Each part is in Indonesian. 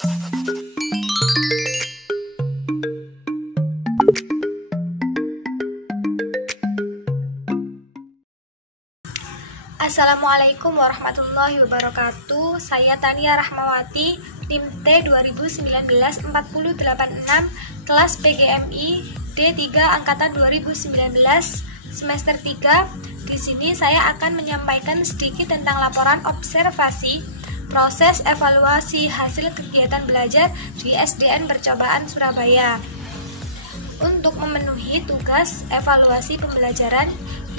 Assalamualaikum warahmatullahi wabarakatuh. Saya Tania Rahmawati, NIM T 2019-4086, kelas PGMI D3 angkatan 2019 semester 3. Di sini saya akan menyampaikan sedikit tentang laporan observasi proses evaluasi hasil kegiatan belajar di SDN Percobaan Surabaya. Untuk memenuhi tugas evaluasi pembelajaran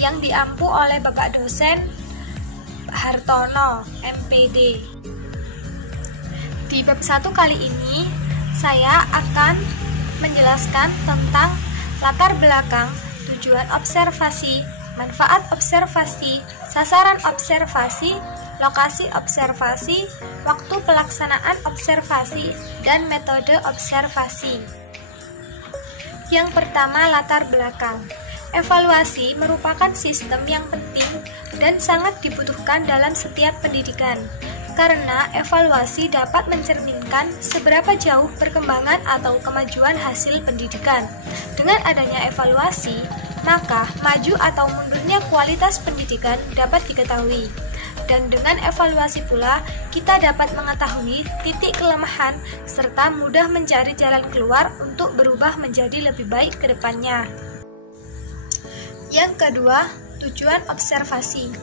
yang diampu oleh Bapak dosen Hartono, MPD. Di bab 1 kali ini, saya akan menjelaskan tentang latar belakang, tujuan observasi, manfaat observasi, sasaran observasi, lokasi observasi, waktu pelaksanaan observasi, dan metode observasi. Yang pertama, latar belakang. Evaluasi merupakan sistem yang penting dan sangat dibutuhkan dalam setiap pendidikan, karena evaluasi dapat mencerminkan seberapa jauh perkembangan atau kemajuan hasil pendidikan. Dengan adanya evaluasi, maka maju atau mundurnya kualitas pendidikan dapat diketahui. Dan dengan evaluasi pula, kita dapat mengetahui titik kelemahan serta mudah mencari jalan keluar untuk berubah menjadi lebih baik ke depannya. Yang kedua, tujuan observasi.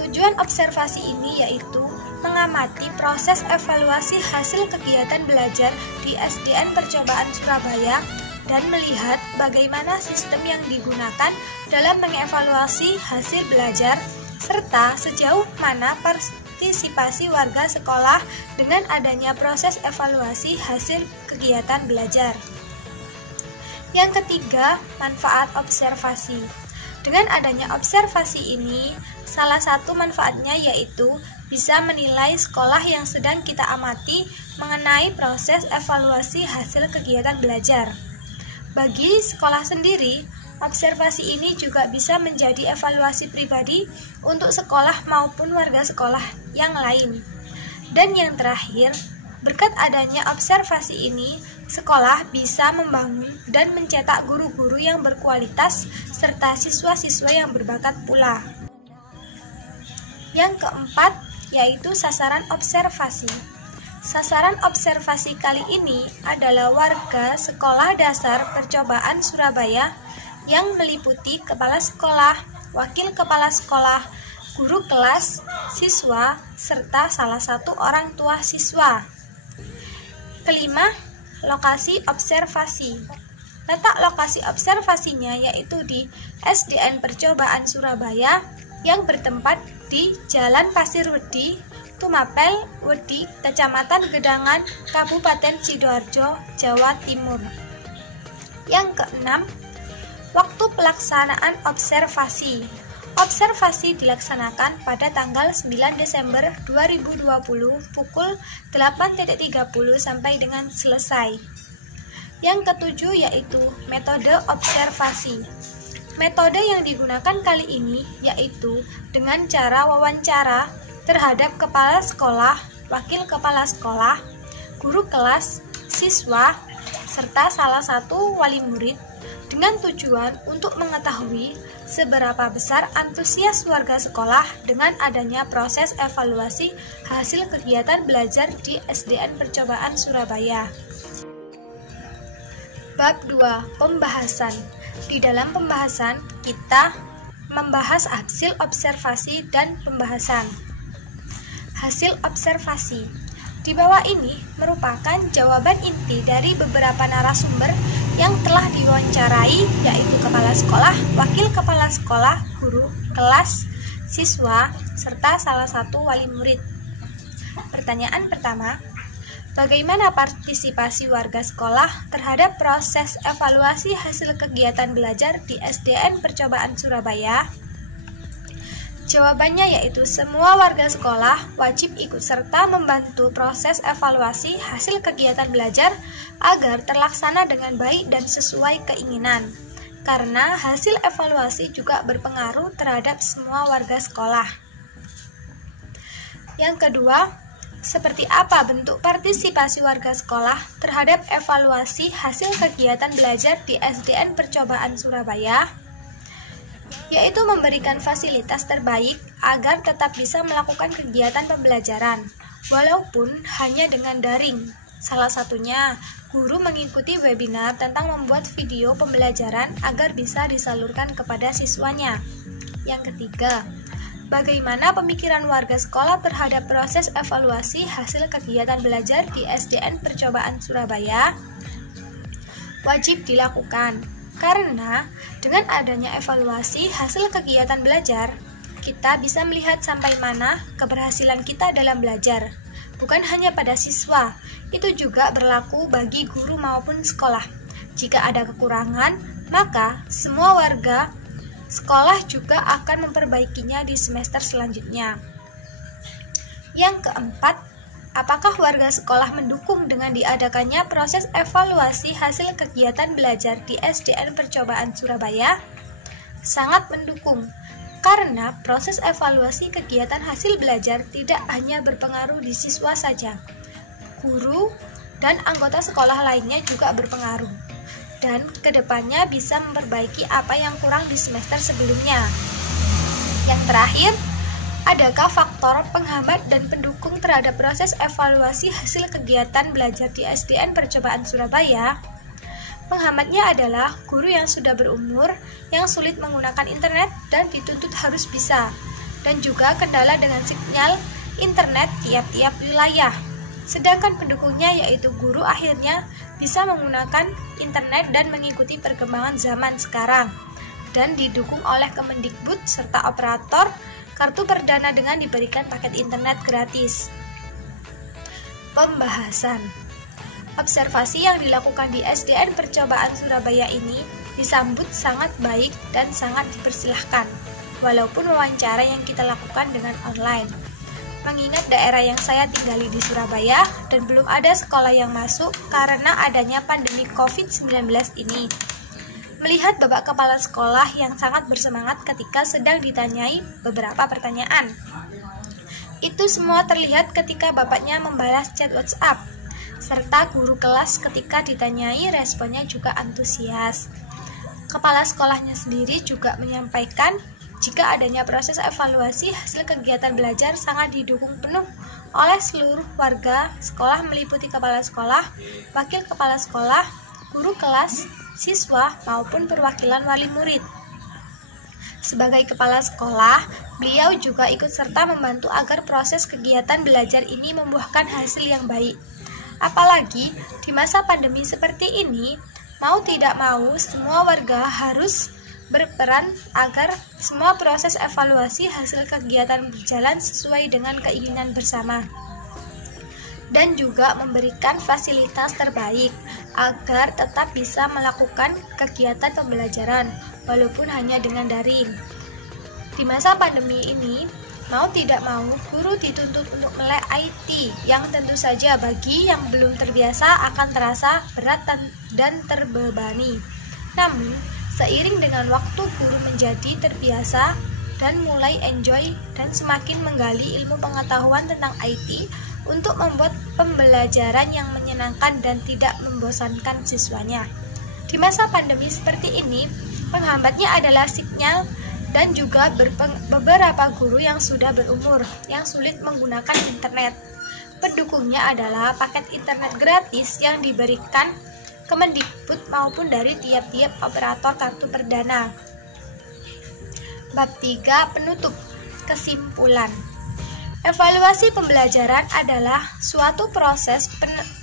Tujuan observasi ini yaitu mengamati proses evaluasi hasil kegiatan belajar di SDN Percobaan Surabaya dan melihat bagaimana sistem yang digunakan dalam mengevaluasi hasil belajar serta sejauh mana partisipasi warga sekolah dengan adanya proses evaluasi hasil kegiatan belajar. Yang ketiga, manfaat observasi. Dengan adanya observasi ini, salah satu manfaatnya yaitu bisa menilai sekolah yang sedang kita amati mengenai proses evaluasi hasil kegiatan belajar. Bagi sekolah sendiri, observasi ini juga bisa menjadi evaluasi pribadi untuk sekolah maupun warga sekolah yang lain. Dan yang terakhir, berkat adanya observasi ini, sekolah bisa membangun dan mencetak guru-guru yang berkualitas serta siswa-siswa yang berbakat pula. Yang keempat, yaitu sasaran observasi. Sasaran observasi kali ini adalah warga sekolah dasar Percobaan Surabaya yang meliputi kepala sekolah, wakil kepala sekolah, guru kelas, siswa, serta salah satu orang tua siswa. Kelima, lokasi observasi. Letak lokasi observasinya yaitu di SDN Percobaan Surabaya yang bertempat di Jalan Pasir Wedi, Tumapel, Wedi, Kecamatan Gedangan, Kabupaten Sidoarjo, Jawa Timur. Yang keenam, waktu pelaksanaan observasi. Observasi dilaksanakan pada tanggal 9 Desember 2020 pukul 8.30 sampai dengan selesai. Yang ketujuh yaitu metode observasi. Metode yang digunakan kali ini yaitu dengan cara wawancara terhadap kepala sekolah, wakil kepala sekolah, guru kelas, siswa, serta salah satu wali murid dengan tujuan untuk mengetahui seberapa besar antusias warga sekolah dengan adanya proses evaluasi hasil kegiatan belajar di SDN Percobaan Surabaya. Bab 2. Pembahasan. Di dalam pembahasan, kita membahas hasil observasi dan pembahasan. Hasil observasi. Di bawah ini merupakan jawaban inti dari beberapa narasumber yang telah diwawancarai, yaitu kepala sekolah, wakil kepala sekolah, guru kelas, siswa, serta salah satu wali murid. Pertanyaan pertama, bagaimana partisipasi warga sekolah terhadap proses evaluasi hasil kegiatan belajar di SDN Percobaan Surabaya? Jawabannya yaitu semua warga sekolah wajib ikut serta membantu proses evaluasi hasil kegiatan belajar agar terlaksana dengan baik dan sesuai keinginan. Karena hasil evaluasi juga berpengaruh terhadap semua warga sekolah. Yang kedua, seperti apa bentuk partisipasi warga sekolah terhadap evaluasi hasil kegiatan belajar di SDN Percobaan Surabaya? Yaitu memberikan fasilitas terbaik agar tetap bisa melakukan kegiatan pembelajaran, walaupun hanya dengan daring. Salah satunya, guru mengikuti webinar tentang membuat video pembelajaran agar bisa disalurkan kepada siswanya. Yang ketiga, bagaimana pemikiran warga sekolah terhadap proses evaluasi hasil kegiatan belajar di SDN Percobaan Surabaya? Wajib dilakukan, karena dengan adanya evaluasi hasil kegiatan belajar, kita bisa melihat sampai mana keberhasilan kita dalam belajar. Bukan hanya pada siswa, itu juga berlaku bagi guru maupun sekolah. Jika ada kekurangan, maka semua warga sekolah juga akan memperbaikinya di semester selanjutnya. Yang keempat, apakah warga sekolah mendukung dengan diadakannya proses evaluasi hasil kegiatan belajar di SDN Percobaan Surabaya? Sangat mendukung, karena proses evaluasi kegiatan hasil belajar tidak hanya berpengaruh di siswa saja. Guru dan anggota sekolah lainnya juga berpengaruh, dan kedepannya bisa memperbaiki apa yang kurang di semester sebelumnya. Yang terakhir, adakah faktor penghambat dan pendukung terhadap proses evaluasi hasil kegiatan belajar di SDN Percobaan Surabaya? Penghambatnya adalah guru yang sudah berumur, yang sulit menggunakan internet dan dituntut harus bisa, dan juga kendala dengan sinyal internet tiap-tiap wilayah. Sedangkan pendukungnya yaitu guru akhirnya bisa menggunakan internet dan mengikuti perkembangan zaman sekarang, dan didukung oleh Kemendikbud serta operator kartu perdana dengan diberikan paket internet gratis. Pembahasan. Observasi yang dilakukan di SDN Percobaan Surabaya ini disambut sangat baik dan sangat dipersilahkan, walaupun wawancara yang kita lakukan dengan online. Mengingat daerah yang saya tinggali di Surabaya dan belum ada sekolah yang masuk karena adanya pandemi COVID-19 ini. Melihat Bapak Kepala Sekolah yang sangat bersemangat ketika sedang ditanyai beberapa pertanyaan. Itu semua terlihat ketika Bapaknya membalas chat WhatsApp, serta guru kelas ketika ditanyai responnya juga antusias. Kepala sekolahnya sendiri juga menyampaikan jika adanya proses evaluasi hasil kegiatan belajar sangat didukung penuh oleh seluruh warga sekolah meliputi kepala sekolah, wakil kepala sekolah, guru kelas, siswa, maupun perwakilan wali murid. Sebagai kepala sekolah, beliau juga ikut serta membantu agar proses kegiatan belajar ini membuahkan hasil yang baik. Apalagi di masa pandemi seperti ini, mau tidak mau semua warga harus berperan agar semua proses evaluasi hasil kegiatan berjalan sesuai dengan keinginan bersama, dan juga memberikan fasilitas terbaik agar tetap bisa melakukan kegiatan pembelajaran walaupun hanya dengan daring. Di masa pandemi ini, mau tidak mau, guru dituntut untuk melek IT yang tentu saja bagi yang belum terbiasa akan terasa berat dan terbebani. Namun, seiring dengan waktu guru menjadi terbiasa dan mulai enjoy dan semakin menggali ilmu pengetahuan tentang IT untuk membuat pembelajaran yang menyenangkan dan tidak membosankan siswanya. Di masa pandemi seperti ini, penghambatnya adalah sinyal dan juga beberapa guru yang sudah berumur yang sulit menggunakan internet. Pendukungnya adalah paket internet gratis yang diberikan Kemendikbud maupun dari tiap-tiap operator kartu perdana. Bab 3. Penutup. Kesimpulan. Evaluasi pembelajaran adalah suatu proses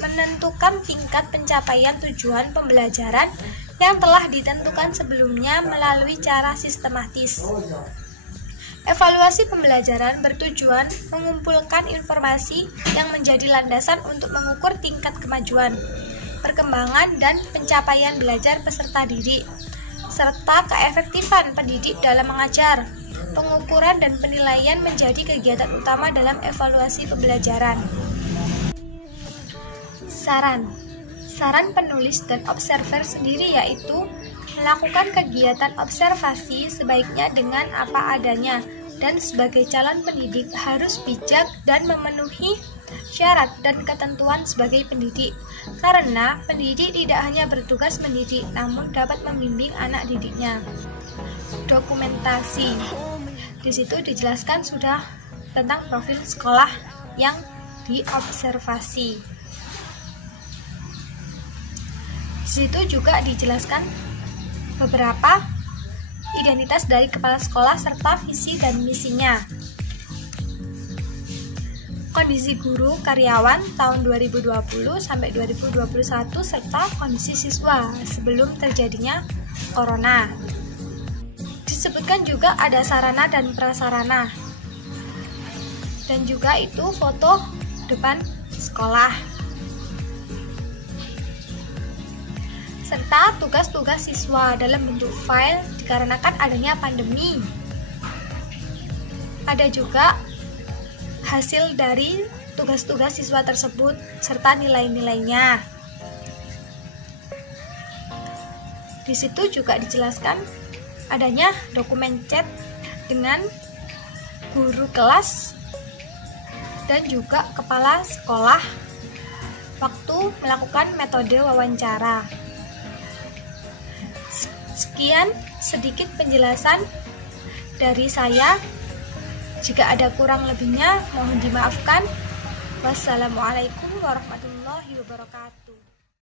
menentukan tingkat pencapaian tujuan pembelajaran yang telah ditentukan sebelumnya melalui cara sistematis. Evaluasi pembelajaran bertujuan mengumpulkan informasi yang menjadi landasan untuk mengukur tingkat kemajuan, perkembangan, dan pencapaian belajar peserta didik, serta keefektifan pendidik dalam mengajar. Pengukuran dan penilaian menjadi kegiatan utama dalam evaluasi pembelajaran. Saran penulis dan observer sendiri yaitu melakukan kegiatan observasi sebaiknya dengan apa adanya, dan sebagai calon pendidik harus bijak dan memenuhi syarat dan ketentuan sebagai pendidik, karena pendidik tidak hanya bertugas mendidik, namun dapat membimbing anak didiknya. Dokumentasi. Di situ dijelaskan sudah tentang profil sekolah yang diobservasi. Di situ juga dijelaskan beberapa identitas dari kepala sekolah serta visi dan misinya. Kondisi guru karyawan tahun 2020 sampai 2021 serta kondisi siswa sebelum terjadinya corona. Disebutkan juga ada sarana dan prasarana. Dan juga itu foto depan sekolah. Serta tugas-tugas siswa dalam bentuk file dikarenakan adanya pandemi. Ada juga hasil dari tugas-tugas siswa tersebut serta nilai-nilainya. Di situ juga dijelaskan adanya dokumen chat dengan guru kelas dan juga kepala sekolah waktu melakukan metode wawancara. Sekian sedikit penjelasan dari saya. Jika ada kurang lebihnya, mohon dimaafkan. Wassalamualaikum warahmatullahi wabarakatuh.